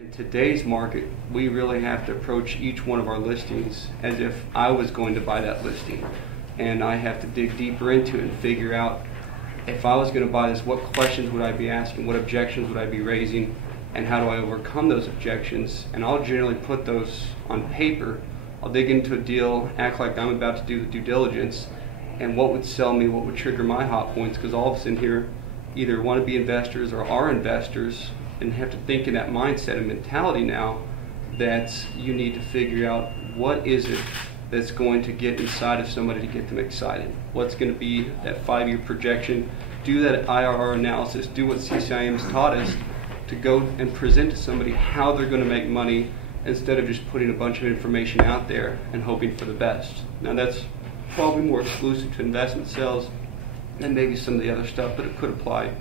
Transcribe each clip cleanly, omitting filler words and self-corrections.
In today's market, we really have to approach each one of our listings as if I was going to buy that listing. And I have to dig deeper into it and figure out, if I was going to buy this, what questions would I be asking, what objections would I be raising, and how do I overcome those objections. And I'll generally put those on paper. I'll dig into a deal, act like I'm about to do the due diligence, and what would sell me, what would trigger my hot points, because all of us in here either want to be investors or are investors, and have to think in that mindset and mentality now that you need to figure out what is it that's going to get inside of somebody to get them excited. What's going to be that 5-year projection? Do that IRR analysis, do what CCIM's taught us to go and present to somebody how they're going to make money instead of just putting a bunch of information out there and hoping for the best. Now that's probably more exclusive to investment sales than maybe some of the other stuff, but it could apply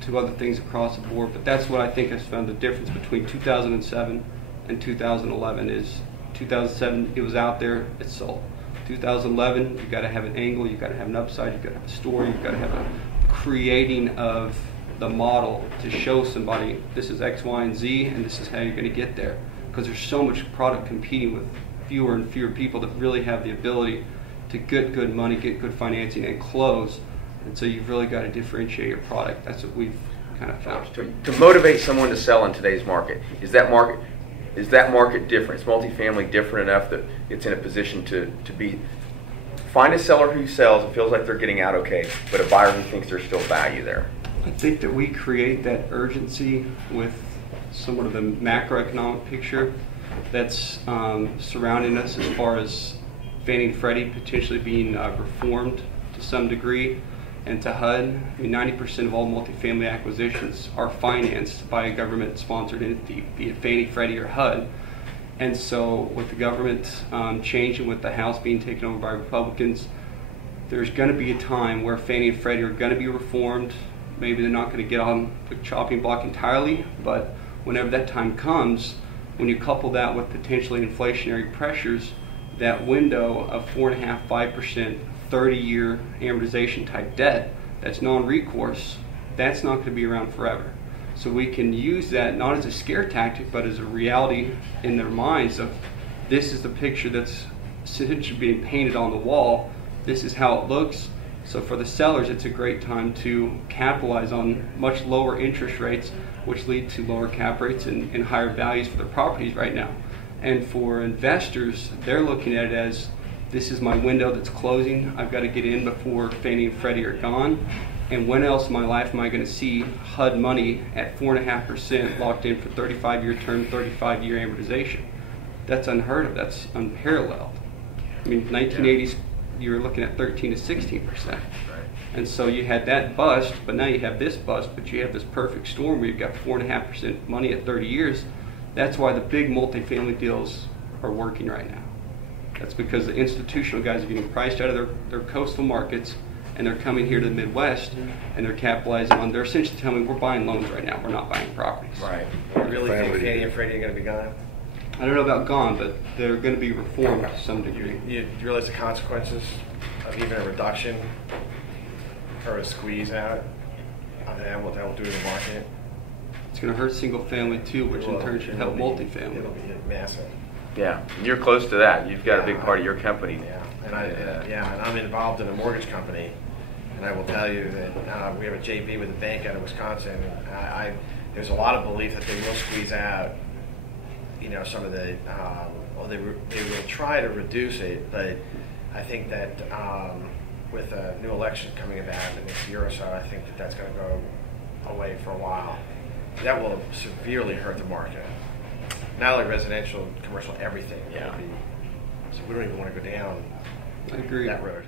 to other things across the board. But that's what I think has found the difference between 2007 and 2011 is 2007 it was out there, it sold. 2011 you got to have an angle, you got to have an upside, you got to have a story, you got to have a creating of the model to show somebody this is X, Y, and Z, and this is how you're going to get there. Because there's so much product competing with fewer and fewer people that really have the ability to get good money, get good financing, and close. And so you've really got to differentiate your product. That's what we've kind of found. To motivate someone to sell in today's market, is that market different? Is multifamily different enough that it's in a position to find a seller who sells and feels like they're getting out okay, but a buyer who thinks there's still value there? I think that we create that urgency with somewhat of the macroeconomic picture that's surrounding us, as far as Fannie and Freddie potentially being reformed to some degree. And to HUD, I mean, 90% of all multifamily acquisitions are financed by a government-sponsored entity, be it Fannie, Freddie, or HUD. And so with the government changing, with the House being taken over by Republicans, there's going to be a time where Fannie and Freddie are going to be reformed. Maybe they're not going to get on the chopping block entirely, but whenever that time comes, when you couple that with potentially inflationary pressures, that window of 4.5%, 5%, 30-year amortization type debt that's non-recourse, that's not going to be around forever. So we can use that not as a scare tactic, but as a reality in their minds of, this is the picture that's essentially being painted on the wall, this is how it looks. So for the sellers, it's a great time to capitalize on much lower interest rates, which lead to lower cap rates and higher values for their properties right now. And for investors, they're looking at it as, this is my window that's closing. I've got to get in before Fannie and Freddie are gone. And when else in my life am I going to see HUD money at 4.5% locked in for 35-year term, 35-year amortization? That's unheard of. That's unparalleled. I mean, 1980s, you were looking at 13 to 16%. And so you had that bust, but now you have this bust, but you have this perfect storm where you've got 4.5% money at 30 years. That's why the big multifamily deals are working right now. That's because the institutional guys are getting priced out of their coastal markets, and they're coming here to the Midwest, and they're capitalizing on, they're essentially telling me, we're buying loans right now, we're not buying properties. Right. You really think Fannie and Freddie are going to be gone? I don't know about gone, but they're going to be reformed to some degree. You realize the consequences of even a reduction or a squeeze out on what that will do to the market? It's going to hurt single family too, which in turn should help multifamily. It'll be massive. Yeah, you're close to that. You've got a big part of your company. Yeah, and I'm involved in a mortgage company, and I will tell you that we have a JV with a bank out of Wisconsin. There's a lot of belief that they will squeeze out, some of the. They will try to reduce it, but I think that with a new election coming about in the next year or so, I think that that's going to go away for a while. That will severely hurt the market. Not only residential, commercial, everything. Yeah. So we don't even want to go down I agree. that road.